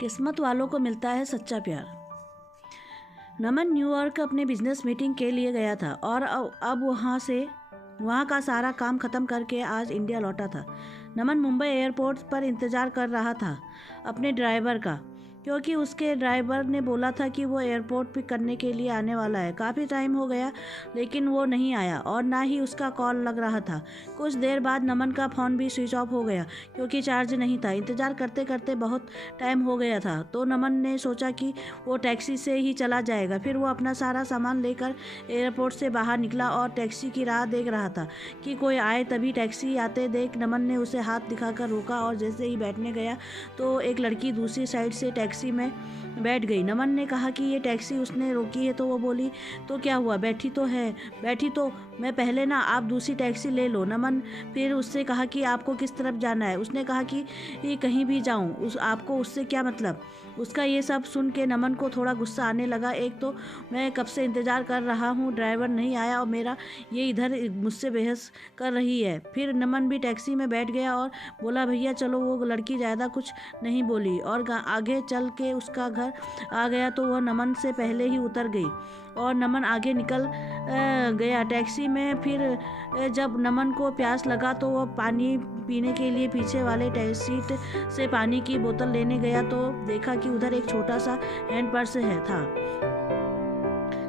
किस्मत वालों को मिलता है सच्चा प्यार। नमन न्यूयॉर्क अपने बिजनेस मीटिंग के लिए गया था और अब वहाँ का सारा काम ख़त्म करके आज इंडिया लौटा था। नमन मुंबई एयरपोर्ट पर इंतज़ार कर रहा था अपने ड्राइवर का, क्योंकि उसके ड्राइवर ने बोला था कि वो एयरपोर्ट पिक करने के लिए आने वाला है। काफ़ी टाइम हो गया लेकिन वो नहीं आया और ना ही उसका कॉल लग रहा था। कुछ देर बाद नमन का फ़ोन भी स्विच ऑफ हो गया क्योंकि चार्ज नहीं था। इंतज़ार करते करते बहुत टाइम हो गया था तो नमन ने सोचा कि वो टैक्सी से ही चला जाएगा। फिर वो अपना सारा सामान लेकर एयरपोर्ट से बाहर निकला और टैक्सी की राह देख रहा था कि कोई आए। तभी टैक्सी आते देख नमन ने उसे हाथ दिखाकर रोका और जैसे ही बैठने गया तो एक लड़की दूसरी साइड से टैक्सी में बैठ गई। नमन ने कहा कि ये टैक्सी उसने रोकी है तो वो बोली, तो क्या हुआ, बैठी तो मैं पहले ना, आप दूसरी टैक्सी ले लो। नमन फिर उससे कहा कि आपको किस तरफ जाना है। उसने कहा कि कहीं भी जाऊं, आपको उससे क्या मतलब। उसका ये सब सुन के नमन को थोड़ा गुस्सा आने लगा। एक तो मैं कब से इंतज़ार कर रहा हूँ, ड्राइवर नहीं आया और मेरा ये इधर मुझसे बहस कर रही है। फिर नमन भी टैक्सी में बैठ गया और बोला, भैया चलो। वो लड़की ज़्यादा कुछ नहीं बोली और आगे चल के उसका घर आ गया तो वह नमन से पहले ही उतर गई और नमन आगे निकल गया टैक्सी में। फिर जब नमन को प्यास लगा तो वह पानी पीने के लिए पीछे वाले सीट से पानी की बोतल लेने गया तो देखा कि उधर एक छोटा सा हैंड पर्स था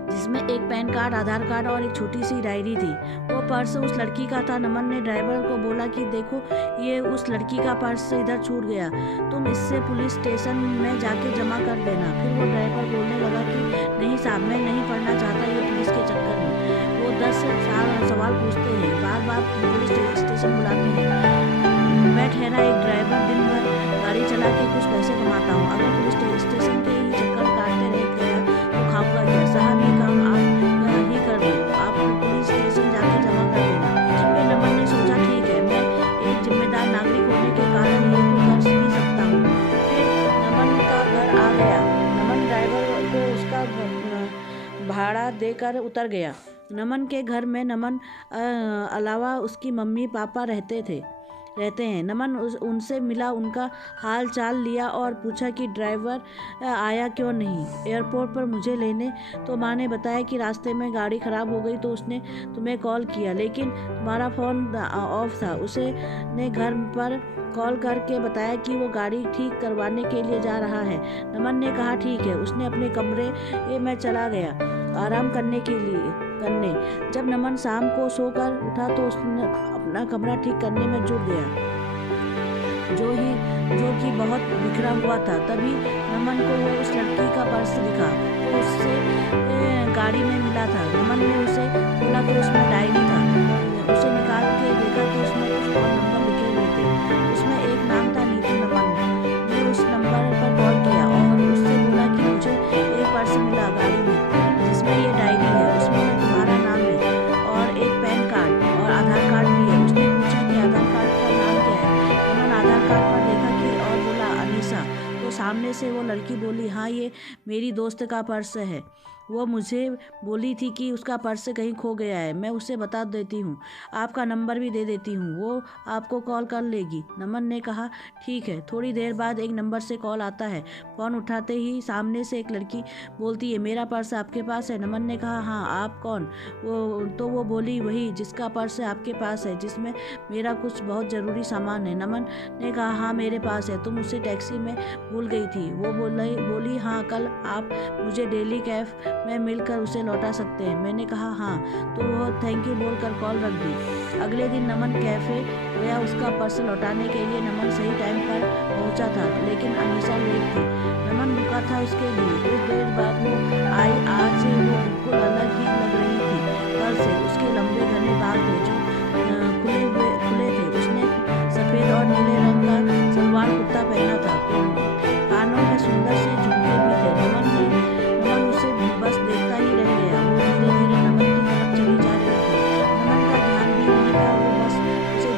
जिसमें एक पैन कार्ड, आधार कार्ड और एक छोटी सी डायरी थी। वो पर्स उस लड़की का था। नमन ने ड्राइवर को बोला कि देखो, ये उस लड़की का पर्स इधर छूट गया, तुम इससे पुलिस स्टेशन में जाके जमा कर देना। फिर वो ड्राइवर बोलने लगा कि नहीं साहब, मैं नहीं पढ़ना चाहता ये पुलिस के चक्कर में। वो 10 सवाल पूछते हैं, बार बार पुलिस स्टेशन बुलाते हैं। मैं ठहरा एक ड्राइवर, दिन भर गाड़ी चला के कुछ पैसे कमाता हूँ। अगर पुलिस स्टेशन के ही चक्कर काटते रह गया तो खाऊंगा क्या। साहब ये काम आप ही कर दो, आप पुलिस स्टेशन जाके जमा कर देना। फिर नमन ने सोचा ठीक है, मैं एक जिम्मेदार नागरिक होने के कारण ये तो कर ही सकता हूँ। फिर नमन का घर आ गया। नमन ड्राइवर को उसका भाड़ा देकर उतर गया। नमन के घर में नमन अलावा उसकी मम्मी पापा रहते हैं। नमन उनसे मिला, उनका हाल चाल लिया और पूछा कि ड्राइवर आया क्यों नहीं एयरपोर्ट पर मुझे लेने। तो माँ ने बताया कि रास्ते में गाड़ी ख़राब हो गई तो उसने तुम्हें कॉल किया लेकिन तुम्हारा फ़ोन ऑफ था। उसने घर पर कॉल करके बताया कि वो गाड़ी ठीक करवाने के लिए जा रहा है। नमन ने कहा ठीक है। उसने अपने कमरे में चला गया आराम करने। जब नमन शाम को सोकर उठा तो उसने अपना कमरा ठीक करने में जुट गया जो कि बहुत बिखरा हुआ था। तभी नमन को वो उस लड़की का पर्स दिखा तो उससे गाड़ी में मिला था। नमन ने उसे खोला तो उसमें डायरी था। उसे निकाल के देखा कि उसमें कुछ और नंबर लिखे हुए थे। उसमें एक नाम था नीतू। नमन ने उस नंबर पर कॉल किया और उससे बोला कि मुझे एक पर्स मिला गाड़ी में जिसमें ये डायरी है, उसमें तुम्हारा नाम है और एक पैन कार्ड और आधार कार्ड भी है। उसने पूछा कि आधार कार्ड का नाम क्या है। नमन आधार कार्ड पर देखा कि और बोला अनीसा। तो सामने से वो लड़की बोली, हाँ ये मेरी दोस्त का पर्स है, वो मुझे बोली थी कि उसका पर्स कहीं खो गया है, मैं उसे बता देती हूँ, आपका नंबर भी दे देती हूँ, वो आपको कॉल कर लेगी। नमन ने कहा ठीक है। थोड़ी देर बाद एक नंबर से कॉल आता है। फ़ोन उठाते ही सामने से एक लड़की बोलती है, मेरा पर्स आपके पास है। नमन ने कहा हाँ, आप कौन। वो बोली, वही जिसका पर्स आपके पास है, जिसमें मेरा कुछ बहुत ज़रूरी सामान है। नमन ने कहा हाँ मेरे पास है, तुम उसे टैक्सी में भूल गई थी। वो बोली हाँ, कल आप मुझे डेली कैफ में मिलकर उसे लौटा सकते हैं। मैंने कहा हाँ। तो वो थैंक यू बोलकर कॉल रख दी। अगले दिन नमन कैफ़े गया उसका पर्स लौटाने के लिए। नमन सही टाइम पर पहुंचा था लेकिन अनीसा लेट थी। नमन रुका था उसके लिए। कुछ देर बाद वो आई। आज वो बिल्कुल अलग ही लग रही थी। कल से उसके लंबे घने बाल थे जो खुले थे। उसने सफ़ेद और नीले रंग का सलवार कुर्ता पहना था। कानों में सुंदर से झुमके भी थे। नमन उसे बस देखता ही रह गया। वो धीरे धीरे नमन की तरफ चली जा रही थी। नमन का ध्यान भी नहीं था, वो बस उसे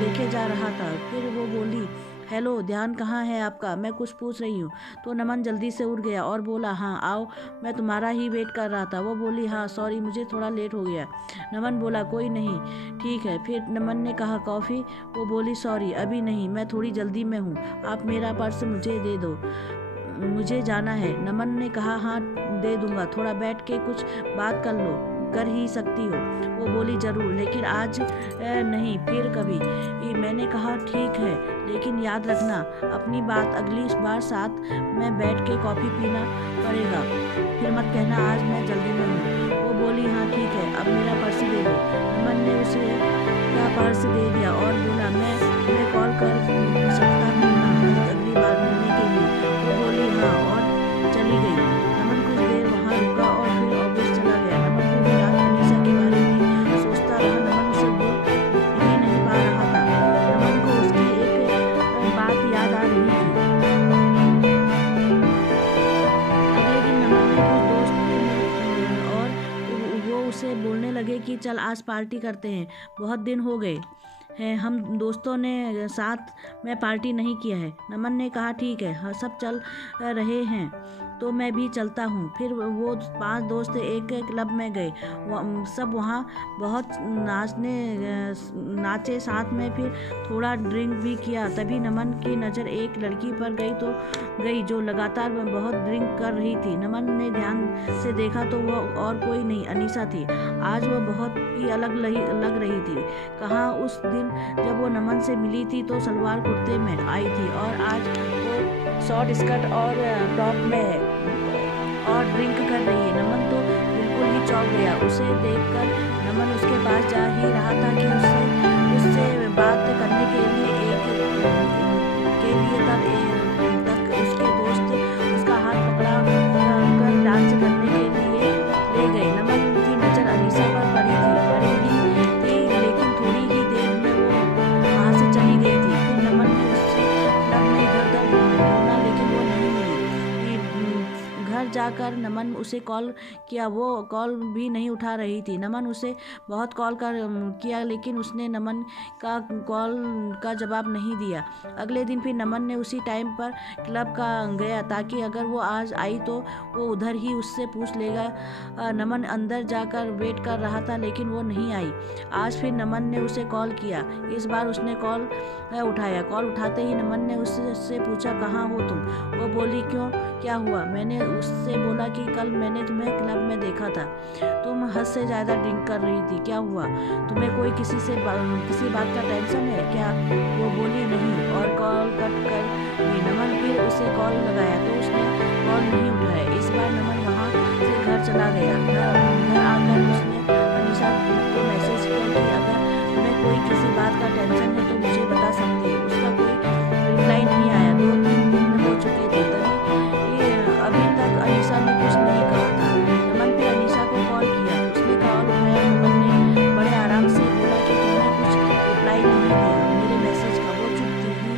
देखे जा रहा था। फिर वो बोली, हेलो, ध्यान कहाँ है आपका, मैं कुछ पूछ रही हूँ। तो नमन जल्दी से उठ गया और बोला, हाँ आओ, मैं तुम्हारा ही वेट कर रहा था। वो बोली, हाँ सॉरी, मुझे थोड़ा लेट हो गया। नमन बोला, कोई नहीं, ठीक है। फिर नमन ने कहा, कॉफ़ी। वो बोली, सॉरी अभी नहीं, मैं थोड़ी जल्दी में हूँ, आप मेरा पर्स मुझे दे दो। मुझे जाना है। नमन ने कहा, हाँ दे दूंगा, थोड़ा बैठ के कुछ बात कर ही सकती हो। वो बोली, जरूर, लेकिन आज नहीं, फिर कभी। मैंने कहा, ठीक है, लेकिन याद रखना अपनी बात, अगली बार साथ में बैठ के कॉफ़ी पीना पड़ेगा, फिर मत कहना आज मैं जल्दी में हूँ। वो बोली, हाँ ठीक है, अब मेरा पर्स दे दो। नमन ने उसे का पर्स दे दिया और बोला, मैं तुम्हें कॉल कर सकता हूँ ना अगली बार मिलने के लिए? वो बोली, हाँ, और चली गई। नमन कुछ देर वहाँ रुका और फिर ऑफिस चला गया। नमन पूरी रात अनीसा के बारे में सोचता रहा। नमन उसे बोल ही नहीं पा रहा था। नमन को उसकी एक बात याद आ रही थी। अगले दिन नमन के कुछ दोस्त और वो उसे बोलने लगे कि चल आज पार्टी करते हैं, बहुत दिन हो गए हैं हम दोस्तों ने साथ में पार्टी नहीं किया है। नमन ने कहा, ठीक है, हाँ, सब चल रहे हैं तो मैं भी चलता हूँ। फिर वो 5 दोस्त एक क्लब में गए। सब वहाँ बहुत नाचे, साथ में फिर थोड़ा ड्रिंक भी किया। तभी नमन की नज़र एक लड़की पर गई जो लगातार बहुत ड्रिंक कर रही थी। नमन ने ध्यान से देखा तो वह और कोई नहीं, अनीसा थी। आज वह बहुत ही अलग लग रही थी। कहाँ उस दिन जब वो नमन से मिली थी तो सलवार कुर्ते में आई थी और आज वो शॉर्ट स्कर्ट और टॉप में है और ड्रिंक कर रही है। नमन तो बिल्कुल ही चौंक गया। उसे देखकर नमन उसके पास जा ही रहा था कि उससे बात करने के लिए तक उसके दोस्त उसका हाथ पकड़ा कर डांस करने के लिए ले गए। नमन की नज़र अनीसा पर पड़ी थी, लेकिन थोड़ी ही देर में वो वहाँ से चली गई थी। फिर नमन ने उससे क्लब में इधर-उधर ढूंढा, लेकिन वो नहीं मिली। घर जाकर नमन उसे कॉल किया, वो कॉल भी नहीं उठा रही थी। नमन उसे बहुत कॉल किया, लेकिन उसने नमन का कॉल का जवाब नहीं दिया। अगले दिन फिर नमन ने उसी टाइम पर क्लब का गया ताकि अगर वो आज आई तो वो उधर ही उससे पूछ लेगा। नमन अंदर जाकर वेट कर रहा था, लेकिन वो नहीं आई। आज फिर नमन ने उसे कॉल किया। इस बार उसने कॉल उठाया। कॉल उठाते ही नमन ने उससे पूछा, कहाँ हो तुम? वो बोली, क्यों, क्या हुआ? मैंने उससे बोला कि कल मैंने तुम्हें क्लब में देखा था, तुम हद से ज़्यादा ड्रिंक कर रही थी, क्या हुआ? तुम्हें कोई किसी बात का टेंशन है क्या? वो बोली, नहीं, और कॉल कट कर दी। नमन फिर उसे कॉल लगाया तो उसने कॉल नहीं उठाया। इस बार नमन वहाँ से घर चला गया। घर आकर उसने अनीसा को मैसेज किया कि अगर तुम्हें कोई किसी बात का टेंशन है तो मुझे बता सकती हो। उसका कोई रिप्लाई नहीं आया। 2-3 दिन हो चुके थे, अभी तक अनीसा ने कुछ नहीं कहा था। नमन फिर अनीसा को कॉल किया। उसने कॉल उठाया। नमन ने बड़े आराम से बोला कि तुमने कुछ रिप्लाई नहीं दिया मेरे मैसेज का। वो चुप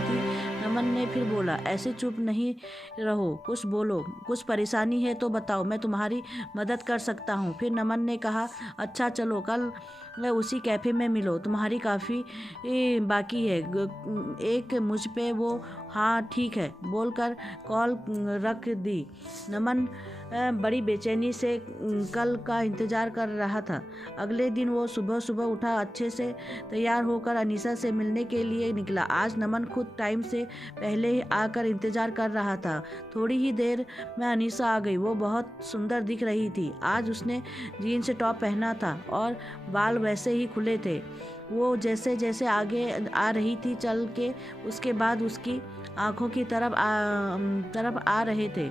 थी। नमन ने फिर बोला, ऐसे चुप नहीं रहो, कुछ बोलो, कुछ परेशानी है तो बताओ, मैं तुम्हारी मदद कर सकता हूँ। फिर नमन ने कहा, अच्छा चलो कल उसी कैफ़े में मिलो, तुम्हारी काफ़ी बाकी है एक मुझ पे। वो हाँ ठीक है बोलकर कॉल रख दी। नमन बड़ी बेचैनी से कल का इंतज़ार कर रहा था। अगले दिन वो सुबह उठा, अच्छे से तैयार होकर अनीसा से मिलने के लिए निकला। आज नमन खुद टाइम से पहले ही आकर इंतज़ार कर रहा था। थोड़ी ही देर में अनीसा आ गई। वो बहुत सुंदर दिख रही थी। आज उसने जीन्स टॉप पहना था और बाल वैसे ही खुले थे। वो जैसे जैसे आगे आ रही थी चल के उसके बाद उसकी आँखों की तरफ आ रहे थे।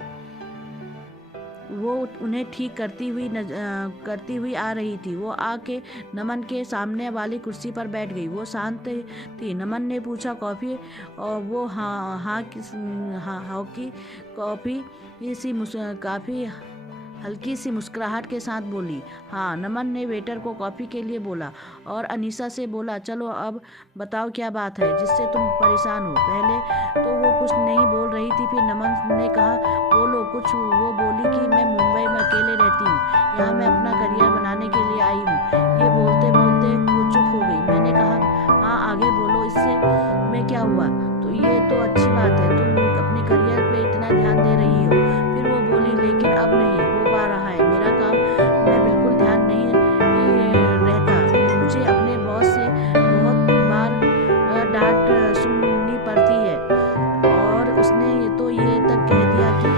वो उन्हें ठीक करती हुई आ रही थी। वो आके नमन के सामने वाली कुर्सी पर बैठ गई। वो शांत थी। नमन ने पूछा, कॉफ़ी? और वो हाँ की कॉफ़ी काफ़ी हल्की सी मुस्कुराहट के साथ बोली, हाँ। नमन ने वेटर को कॉफ़ी के लिए बोला और अनीसा से बोला, चलो अब बताओ क्या बात है जिससे तुम परेशान हो। पहले तो वो कुछ नहीं बोल रही थी, फिर नमन ने कहा, बोलो कुछ। वो बोली कि मैं मुंबई में अकेले रहती हूँ, यहाँ मैं अपना करियर बनाने के लिए आई हूँ। ये बोलते बोलते वो चुप हो गई। मैंने कहा, हाँ आगे बोलो, इससे मैं क्या हुआ? तो ये तो अच्छी बात है, तुम अपने करियर पे इतना ध्यान दे रही हो। फिर वो बोली, लेकिन अब नहीं हो पा रहा है, मेरा काम मैं बिल्कुल ध्यान नहीं रहता। मुझे अपने बॉस से बहुत बार डांट सुननी पड़ती है और उसने ये तक कह दिया कि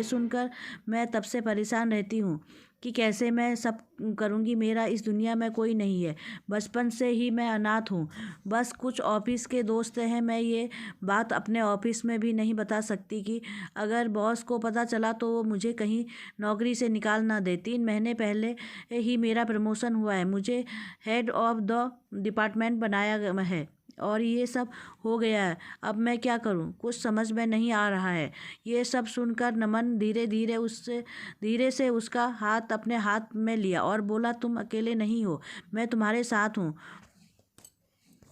ये सुनकर मैं तब से परेशान रहती हूँ कि कैसे मैं सब करूँगी। मेरा इस दुनिया में कोई नहीं है। बचपन से ही मैं अनाथ हूँ। बस कुछ ऑफिस के दोस्त हैं। मैं ये बात अपने ऑफिस में भी नहीं बता सकती कि अगर बॉस को पता चला तो वो मुझे कहीं नौकरी से निकाल ना दे। 3 महीने पहले ही मेरा प्रमोशन हुआ है। मुझे हेड ऑफ द डिपार्टमेंट बनाया गया है और ये सब हो गया है। अब मैं क्या करूं? कुछ समझ में नहीं आ रहा है। ये सब सुनकर नमन धीरे से उसका हाथ अपने हाथ में लिया और बोला, तुम अकेले नहीं हो, मैं तुम्हारे साथ हूँ।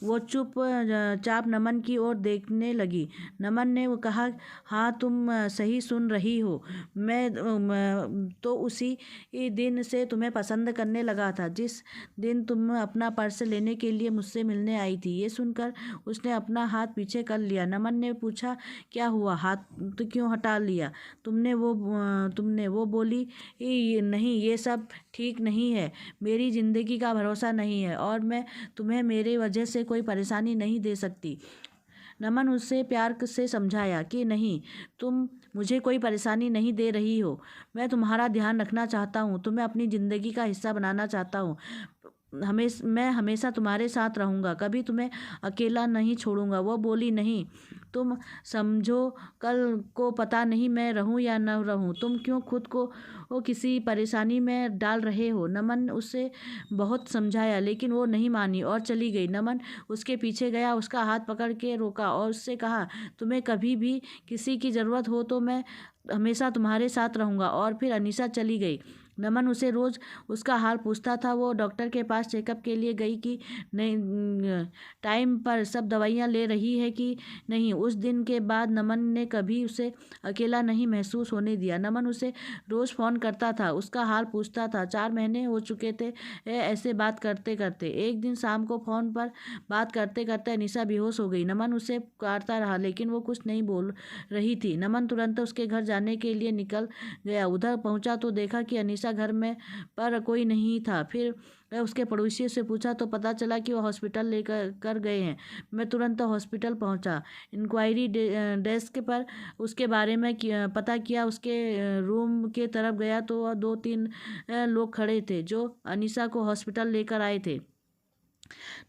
वो चुपचाप नमन की ओर देखने लगी। नमन ने वो कहा, हाँ तुम सही सुन रही हो। मैं तो उसी दिन से तुम्हें पसंद करने लगा था जिस दिन तुम अपना पर्स लेने के लिए मुझसे मिलने आई थी। ये सुनकर उसने अपना हाथ पीछे कर लिया। नमन ने पूछा, क्या हुआ? हाथ तो क्यों हटा लिया तुमने? वो बोली, नहीं ये सब ठीक नहीं है। मेरी ज़िंदगी का भरोसा नहीं है और मैं तुम्हें मेरे वजह से कोई परेशानी नहीं दे सकती। नमन उससे प्यार से समझाया कि नहीं, तुम मुझे कोई परेशानी नहीं दे रही हो। मैं तुम्हारा ध्यान रखना चाहता हूँ, तुम्हें अपनी ज़िंदगी का हिस्सा बनाना चाहता हूँ। मैं हमेशा तुम्हारे साथ रहूँगा, कभी तुम्हें अकेला नहीं छोड़ूंगा। वो बोली, नहीं, तुम समझो, कल को पता नहीं मैं रहूं या न रहूं। तुम क्यों खुद को किसी परेशानी में डाल रहे हो? नमन उसे बहुत समझाया लेकिन वो नहीं मानी और चली गई। नमन उसके पीछे गया, उसका हाथ पकड़ के रोका और उससे कहा, तुम्हें कभी भी किसी की ज़रूरत हो तो मैं हमेशा तुम्हारे साथ रहूँगा। और फिर अनीसा चली गई। नमन उसे रोज़ उसका हाल पूछता था। वो डॉक्टर के पास चेकअप के लिए गई कि नहीं, टाइम पर सब दवाइयाँ ले रही है कि नहीं। उस दिन के बाद नमन ने कभी उसे अकेला नहीं महसूस होने दिया। नमन उसे रोज़ फ़ोन करता था, उसका हाल पूछता था। 4 महीने हो चुके थे ऐसे बात करते करते। एक दिन शाम को फ़ोन पर बात करते करते अनीसा बेहोश हो गई। नमन उसे पुकारता रहा लेकिन वो कुछ नहीं बोल रही थी। नमन तुरंत उसके घर जाने के लिए निकल गया। उधर पहुंचा तो देखा कि अनीसा घर में पर कोई नहीं था। फिर उसके पड़ोसियों से पूछा तो पता चला कि वो हॉस्पिटल लेकर गए हैं। मैं तुरंत हॉस्पिटल पहुंचा। इंक्वायरी डेस्क पर उसके बारे में पता किया। उसके रूम के तरफ गया तो 2-3 लोग खड़े थे जो अनीसा को हॉस्पिटल लेकर आए थे।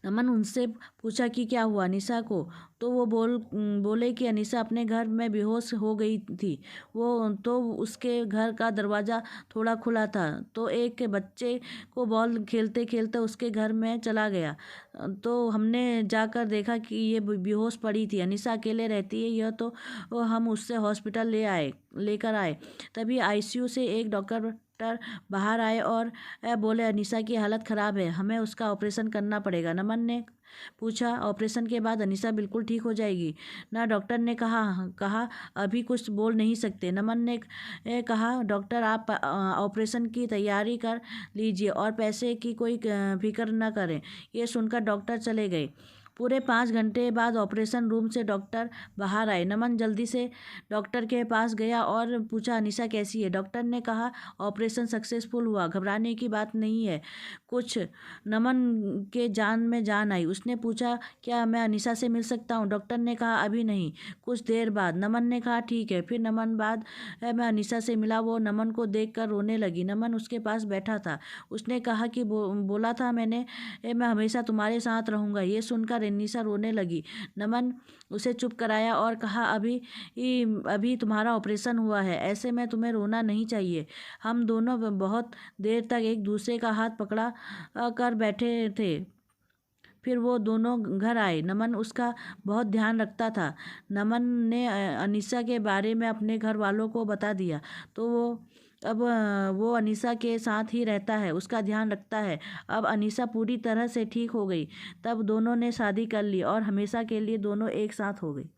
नमन उनसे पूछा कि क्या हुआ अनीसा को? तो वो बोले कि अनीसा अपने घर में बेहोश हो गई थी। वो तो उसके घर का दरवाज़ा थोड़ा खुला था तो एक बच्चे को बॉल खेलते खेलते उसके घर में चला गया। तो हमने जाकर देखा कि ये बेहोश पड़ी थी। अनीसा अकेले रहती है यह तो हम उससे हॉस्पिटल लेकर आए। तभी आईसीयू से एक डॉक्टर बाहर आए और बोले, अनीसा की हालत ख़राब है, हमें उसका ऑपरेशन करना पड़ेगा। नमन ने पूछा, ऑपरेशन के बाद अनीसा बिल्कुल ठीक हो जाएगी ना? डॉक्टर ने कहा अभी कुछ बोल नहीं सकते। नमन ने कहा, डॉक्टर आप ऑपरेशन की तैयारी कर लीजिए और पैसे की कोई फिक्र न करें। ये सुनकर डॉक्टर चले गए। पूरे 5 घंटे बाद ऑपरेशन रूम से डॉक्टर बाहर आए। नमन जल्दी से डॉक्टर के पास गया और पूछा, अनीसा कैसी है? डॉक्टर ने कहा, ऑपरेशन सक्सेसफुल हुआ, घबराने की बात नहीं है कुछ। नमन के जान में जान आई। उसने पूछा, क्या मैं अनीसा से मिल सकता हूँ? डॉक्टर ने कहा, अभी नहीं, कुछ देर बाद। नमन ने कहा, ठीक है। फिर नमन बाद मैं अनीसा से मिला। वो नमन को देख कर रोने लगी। नमन उसके पास बैठा था। उसने कहा कि बोला था मैंने, मैं हमेशा तुम्हारे साथ रहूँगा। ये सुनकर अनीसा रोने लगी। नमन उसे चुप कराया और कहा, अभी तुम्हारा ऑपरेशन हुआ है, ऐसे में तुम्हें रोना नहीं चाहिए। हम दोनों बहुत देर तक एक दूसरे का हाथ पकड़ा कर बैठे थे। फिर वो दोनों घर आए। नमन उसका बहुत ध्यान रखता था। नमन ने अनीसा के बारे में अपने घर वालों को बता दिया तो अब वो अनीसा के साथ ही रहता है, उसका ध्यान रखता है। अब अनीसा पूरी तरह से ठीक हो गई। तब दोनों ने शादी कर ली और हमेशा के लिए दोनों एक साथ हो गए।